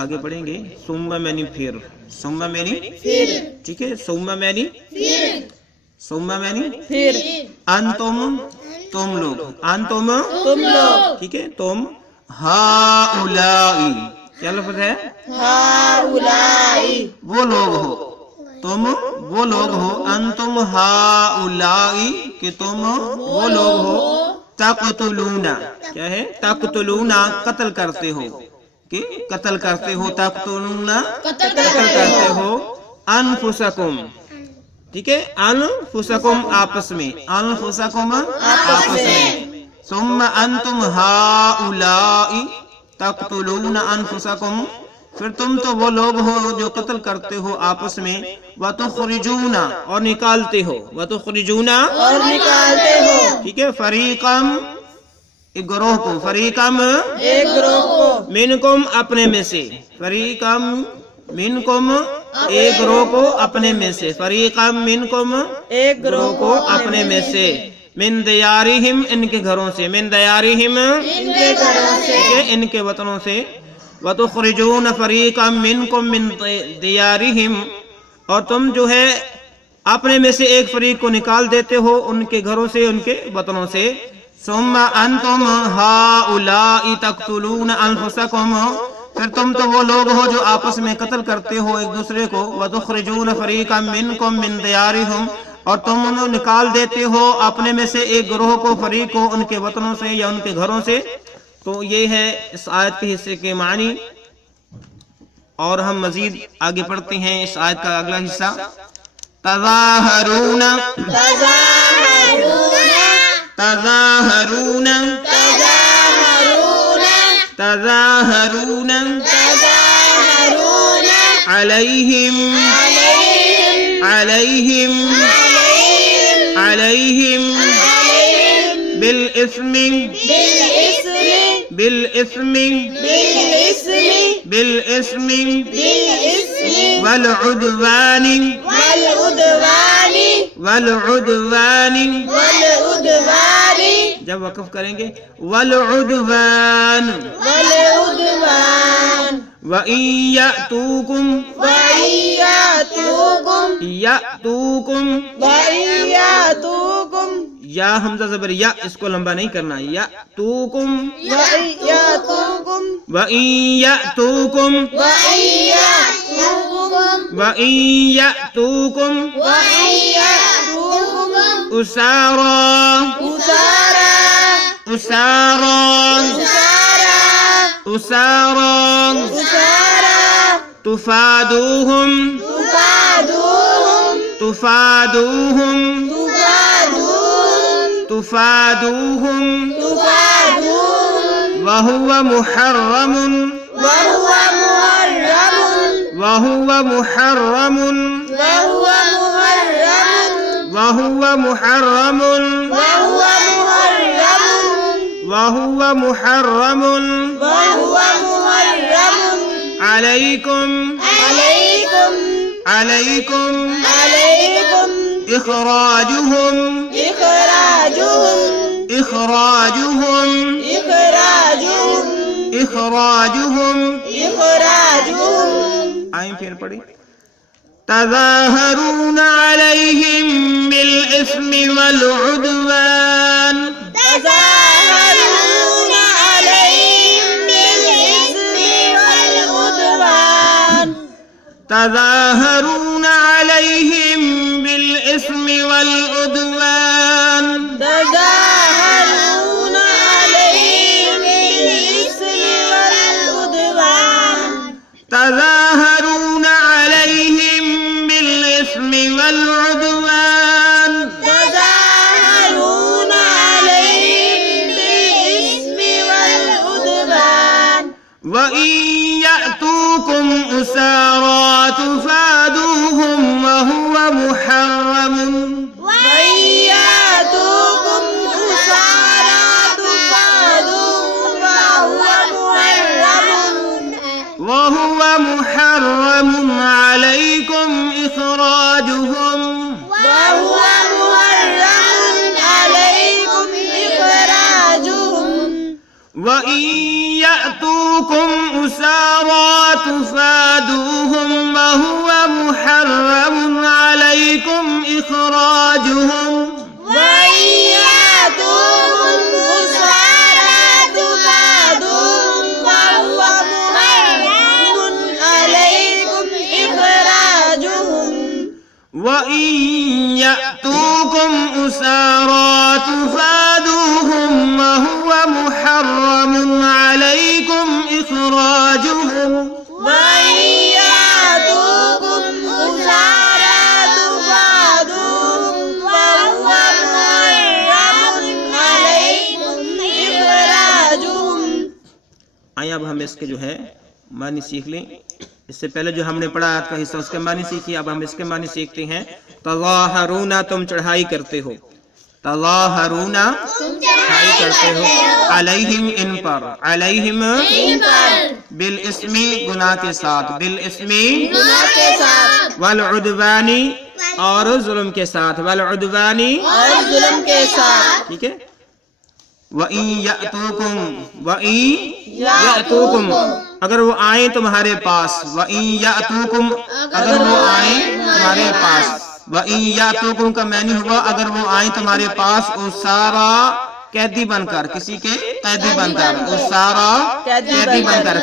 آگے پڑھیں گے ثم معنی پھر، ثم معنی ٹھیک ہے، ثم معنی ثم معنی پھر، انتم تم لوگ، انتم تم لوگ، ٹھیک ہے، تم ہؤلائی کیا لفظ ہے؟ ہؤلائی وہ لوگ ہو، تم وہ لوگ ہو، انتم ہؤلائی کہ تم وہ لوگ ہو، تقتلون کیا ہے؟ تقتلون قتل کرتے ہو، کہ قتل کرتے ہو، تقتلون قتل کرتے ہو، انفسکم ٹھیک ہے، انفسکم آپس میں، انفسکم آپس میں، ثم انتم ہؤلاء تقتلون انفسکم پھر تم تو وہ لوگ ہو جو قتل کرتے ہو آپس میں، وتخرجون اور نکالتے ہو، وتخرجون اور نکالتے ہو، ٹھیک ہے، فریقم ایک گروہ کو، فریقم ایک گروہ کو، منکم اپنے میں سے، فریقم منکم ایک گروہ کو اپنے میں سے، فریقم منکم ایک گروہ کو اپنے میں سے، من دیارہم ان کے گھروں سے، من دیارہم ان کے گھروں سے، ٹھیک ہے، ان کے وطنوں سے، وتخرجون فریقا منکم من دیارہم اور تم جو ہے اپنے میں سے ایک فریق کو نکال دیتے ہو ان کے گھروں سے، ان کے وطنوں سے، ثم انتم ہؤلاء تقتلون انفسکم پھر تم تو وہ لوگ ہو جو آپس میں قتل کرتے ہو ایک دوسرے کو، وتخرجون فریقا منکم من دیارہم اور تم انہیں نکال دیتے ہو اپنے میں سے ایک گروہ کو، فریق کو ان کے وطنوں سے یا ان کے گھروں سے۔ تو یہ ہے اس آیت کے حصے کے معنی، اور ہم مزید آگے پڑھتے ہیں اس آیت کا اگلا حصہ، تظاہرون تظاہرون تظاہرون علیہم علیہم علیہم بالاسم بالاسم بالاسم والعدوان والعدوان جب وقف کریں گے والعدوان وَإِن يَأْتُوكُمْ يَأْتُوكُمْ یا حمزہ زبر یا اس کو لمبا نہیں کرنا، یأتوکم وَإِن يَأْتُوكُمْ وَإِن يَأْتُوكُمْ أُسَارَى تفادوهم وهو محرم عليكم إخراجهم آئیں پھر پڑھی، تظاہرون علیہم بالاسم والعدوان تظاہرون علیہم بالاسم والعدوان تظاہرون علیہم بالاسم والعدوان وَإِن يَأْتُوكُمْ أُسَارَى تُفَادُوهُمْ وَهُوَ محرم عليكم إخراجهم وَإِن يأتوكم أسارى تفادوهم وهو محرم عليكم إخراجهم وإن يأتوكم أسارى تفادوهم وهو محرم عليكم إخراجهم وإن يأتوكم أسارى تفادوهم وهو محرم عليكم إخراجهم وإن يأتوكم أسارى تفادوهم وهو محرم عليكم إخراجهم. آئیں اب ہم اس کے جو ہے معنی سیکھ لیں. اس سے پہلے جو ہم نے پڑھا آیت کا حصہ اس کے معنی سیکھی، اب ہم اس کے معنی سیکھتے ہیں. تظاہرون تم چڑھائی کرتے ہو، تظاہرون چڑھائی کرتے ہو، علیہم ان پر، علیہم بالاسم گناہ کے ساتھ، بالاسم گناہ کے ساتھ والعدوانی اور ظلم کے ساتھ، والعدوانی اور ظلم کے ساتھ. ٹھیک ہے. وَإِن يَأْتُوكُمْ وَإِن يَأْتُوكُمْ اگر وہ آئیں تمہارے پاس، وَإِن يَأْتُوكُمْ اگر وہ آئیں تمہارے پاس، وَإِن يَأْتُوكُمْ کا معنی ہوا اگر وہ آئیں تمہارے پاس اسارا قیدی بن کر، کسی کے قیدی بن کر، اسارا قیدی بن کر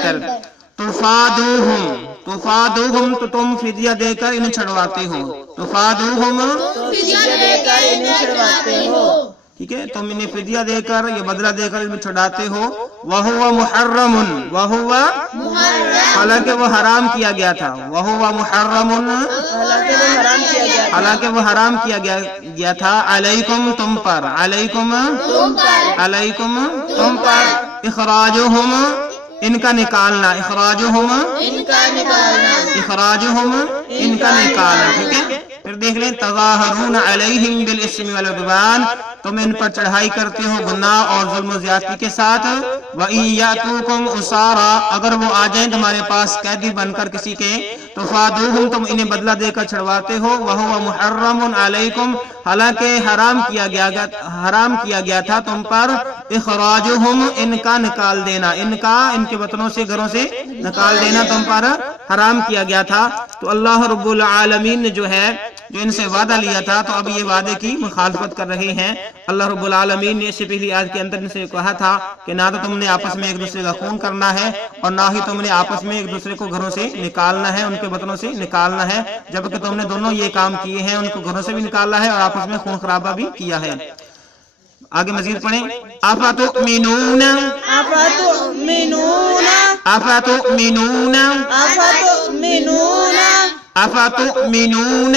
تفادوہم تو تم فدیہ دے کر انہیں چھڑواتے ہو، تفادوہم فدیہ دے کر انہیں چھڑواتے ہو. ٹھیک ہے. تم انہیں فدیہ دے کر یا بدلہ دے کر انہیں چھڑاتے ہو. وَهُوَ مُحَرَّمٌ وَهُوَ حالانکہ وہ حرام کیا گیا تھا، وَهُوَ مُحَرَّمٌ حالانکہ وہ حرام کیا گیا تھا، حالانکہ وہ حرام کیا گیا تھا، علیکم تم پر، علیکم علیکم تم پر، اخراجہم ان کا نکالنا، اخراجہم ان کا نکالنا، اخراجہم ان کا نکالنا. ٹھیک ہے. پھر دیکھ لیں تظاہرون علیہم بالاسم والعدوان تم ان پر چڑھائی کرتے ہو گناہ اور ظلم و زیادتی کے ساتھ. وَإِن يَأْتُوكُمْ أُسَارَىٰ اگر وہ آ جائیں تمہارے پاس قیدی بن کر کسی کے، تفادوہم تم انہیں بدلہ دے کر چھڑواتے ہو. وَهُوَ مُحَرَّمٌ عَلَيْكُمْ حالانکہ حرام کیا گیا تھا تم پر، اخراجہم ان کا نکال دینا، ان کا ان کے وطنوں سے گھروں سے نکال دینا تم پر حرام کیا گیا تھا. تو اللہ رب العالمین نے جو ہے جو ان سے وعدہ لیا تھا تو اب یہ وعدے کی مخالفت کر رہے ہیں. اللہ رب العالمین نے اس سے پہلی آیت کے اندر ان سے کہا تھا کہ نہ تو تم نے آپس میں ایک دوسرے کا خون کرنا ہے اور نہ ہی تم نے آپس میں ایک دوسرے کو گھروں سے نکالنا ہے، ان کے وطنوں سے نکالنا ہے، جبکہ تم نے دونوں یہ کام کیے ہیں، ان کو گھروں سے بھی نکالنا ہے اور آپس میں خون خرابہ بھی کیا ہے. آگے مزید پڑھیں. افتؤمنون افتؤمنون افتؤمنون افتؤمنون افتؤمنون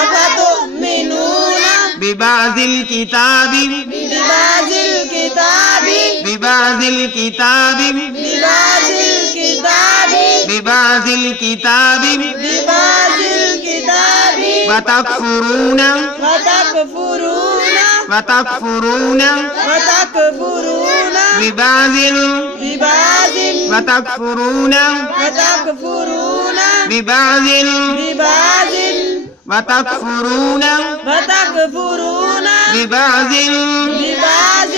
افتؤمنون ببعض الكتاب ببعض الكتاب ببعض الكتاب ببعض الكتاب ببعض الكتاب ببعض الكتاب وتكفرون وتكفرون وتكفرون وتكفرون ببعض ببعض وتكفرون وتكفرون ببعض ببعض وتكفرون وتكفرون ببعض ببعض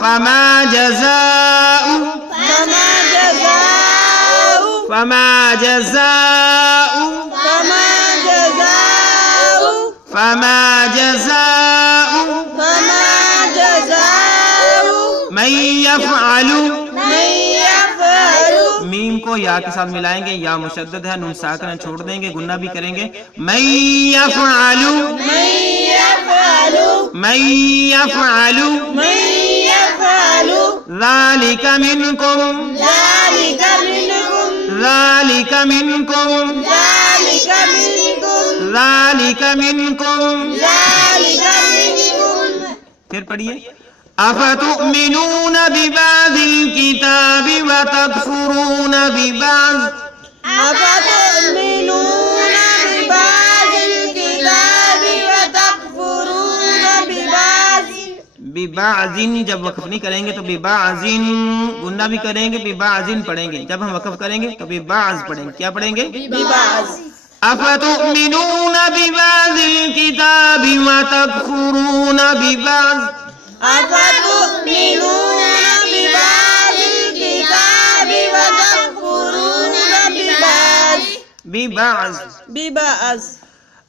فما جزاء فما جزاء فما جزاء فما جزاء فما جزاء فما جزاء من يفعل من يفعل میم کو یا کے ساتھ ملائیں گے، یا مشدد ہے، نون ساکنہ چھوڑ دیں گے، گنہ بھی کریں گے. من يفعل من يفعل من يفعل من يفعل ذلك منكم ذلك منكم ذلك منكم ذلك منكم ذلك منكم ذلك منكم. پھر پڑھیے. افتؤمنون ببعض الكتاب وتكفرون ببعض افتؤمنون ببعض الكتاب وتكفرون ببعض ببعض جب وقف نہیں کریں گے تو ببعض گنہ بھی کریں گے، ببعض پڑھیں گے. جب ہم وقف کریں گے تو ببعض پڑھیں گے. کیا پڑھیں گے؟ ببعض. افتؤمنون ببعض الكتاب وتكفرون ببعض افتؤمنون ببعض الكتاب ببعض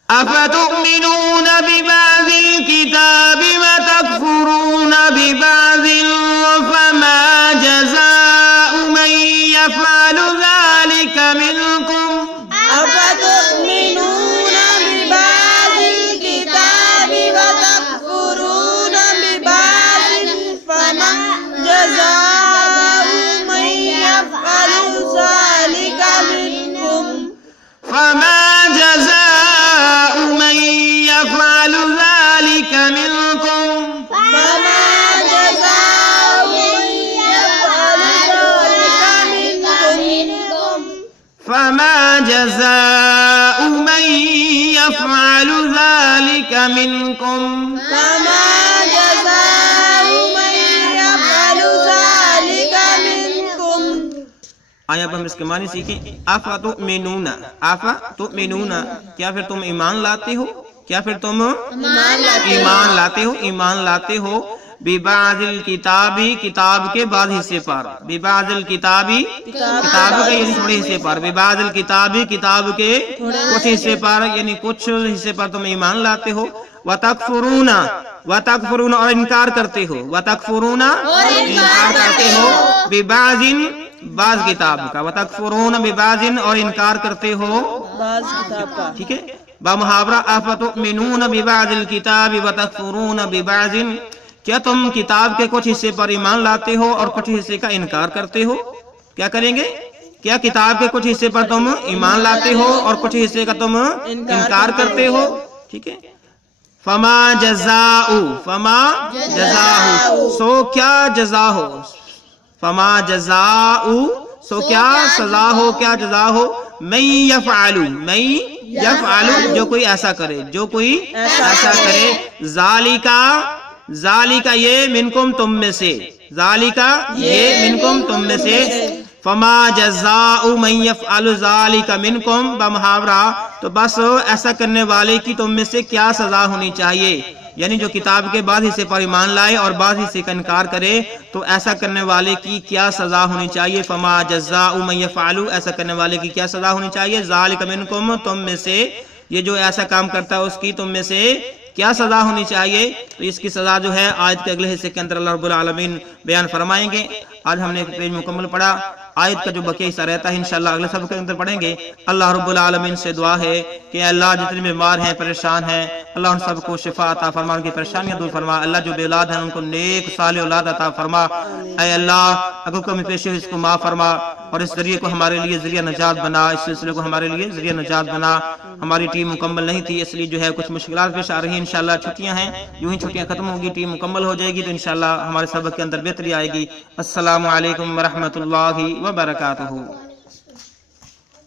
أفتؤمنون ببعض الكتاب وتكفرون ببعض فما جزاء من يفعل ذلك منكم أفتؤمنون ببعض الكتاب وتكفرون ببعض فما جزاء من يفعل ذلك منكم فما جزاء من يفعل ذلك منكم فما جزاء من يفعل ذلك منكم فما جزاء من يفعل ذلك منكم فما جزاء من يفعل ذلك منكم آئے اب ہم اس کے معنی سیکھیں افاتؤمنون افاتؤمنون کیا پھر تم ایمان لاتے ہو کیا پھر تم ایمان لاتے ہو ببعض الکتابی کتاب کے بعض حصے پر ببعض الکتابی کتاب کے یعنی تھوڑے حصے پر ببعض الکتابی کتاب کے کچھ حصے پر یعنی کچھ حصے پر تم ایمان لاتے ہو وتکفرون اور انکار کرتے ہو وتکفرون انکار کرتے ہو ببعض بعض کتاب کا وتکفرون ببعض اور انکار کرتے ہو بعض کتاب کا ٹھیک ہے با محاورہ افتؤمنون ببعض الکتاب وتکفرون ببعض کیا تم کتاب کے کچھ حصے پر ایمان لاتے ہو اور کچھ حصے کا انکار کرتے ہو کیا کریں گے کیا کتاب کے کچھ حصے پر تم ایمان لاتے ہو اور کچھ حصے کا تم انکار کرتے ہو ٹھیک ہے فما جزاء سو کیا جزا ہو فما جزاء سو کیا سزا ہو کیا جزا ہو من یفعل جو کوئی ایسا کرے ذالکا یہ منکم تم میں سے فما جزاء من یفعل ذالک منکم بمحاورہ تو بس ایسا کرنے والے کی تم میں سے کیا سزا ہونی چاہیے یعنی جو کتاب کے بعض حصے پر ایمان لائے اور بعض حصے کا انکار کرے تو ایسا کرنے والے کی کیا سزا ہونی چاہیے فما جزاء من یفعل ایسا کرنے والے کی کیا سزا ہونی چاہیے ذالک منکم تم میں سے یہ جو ایسا کام کرتا ہے اس کی تم میں سے کیا سزا ہونی چاہیے تو اس کی سزا جو ہے آیت کے اگلے حصے کے اندر اللہ رب العالمین بیان فرمائیں گے آج ہم نے ایک پیج مکمل پڑھا آیت کا جو بقیہ حصہ رہتا ہے انشاءاللہ اگلے سبق کے اندر پڑھیں گے اللہ رب العالمین سے دعا ہے کہ اللہ جتنے بیمار ہیں پریشان ہیں اللہ ان سب کو شفا عطا فرما ان کی پریشانیاں دور فرما اللہ جو بے اولاد ہیں ان کو نیک صالح اولاد عطا فرما اے اللہ اگر کوئی پیش ہو اس کو معاف فرما اور اس ذریعے کو ہمارے لیے ذریعہ نجات بنا اس سلسلے کو ہمارے لیے ذریعہ نجات بنا ہماری ٹیم مکمل نہیں تھی اس لیے جو ہے کچھ مشکلات پیش آ رہی ہیں انشاءاللہ چھٹیاں ہیں یوں ہی چھٹیاں ختم ہوگی ٹیم مکمل ہو جائے گی تو انشاءاللہ ہمارے سبق کے اندر بہتری آئے گی السلام علیکم ورحمۃ اللہ وبرکاتہ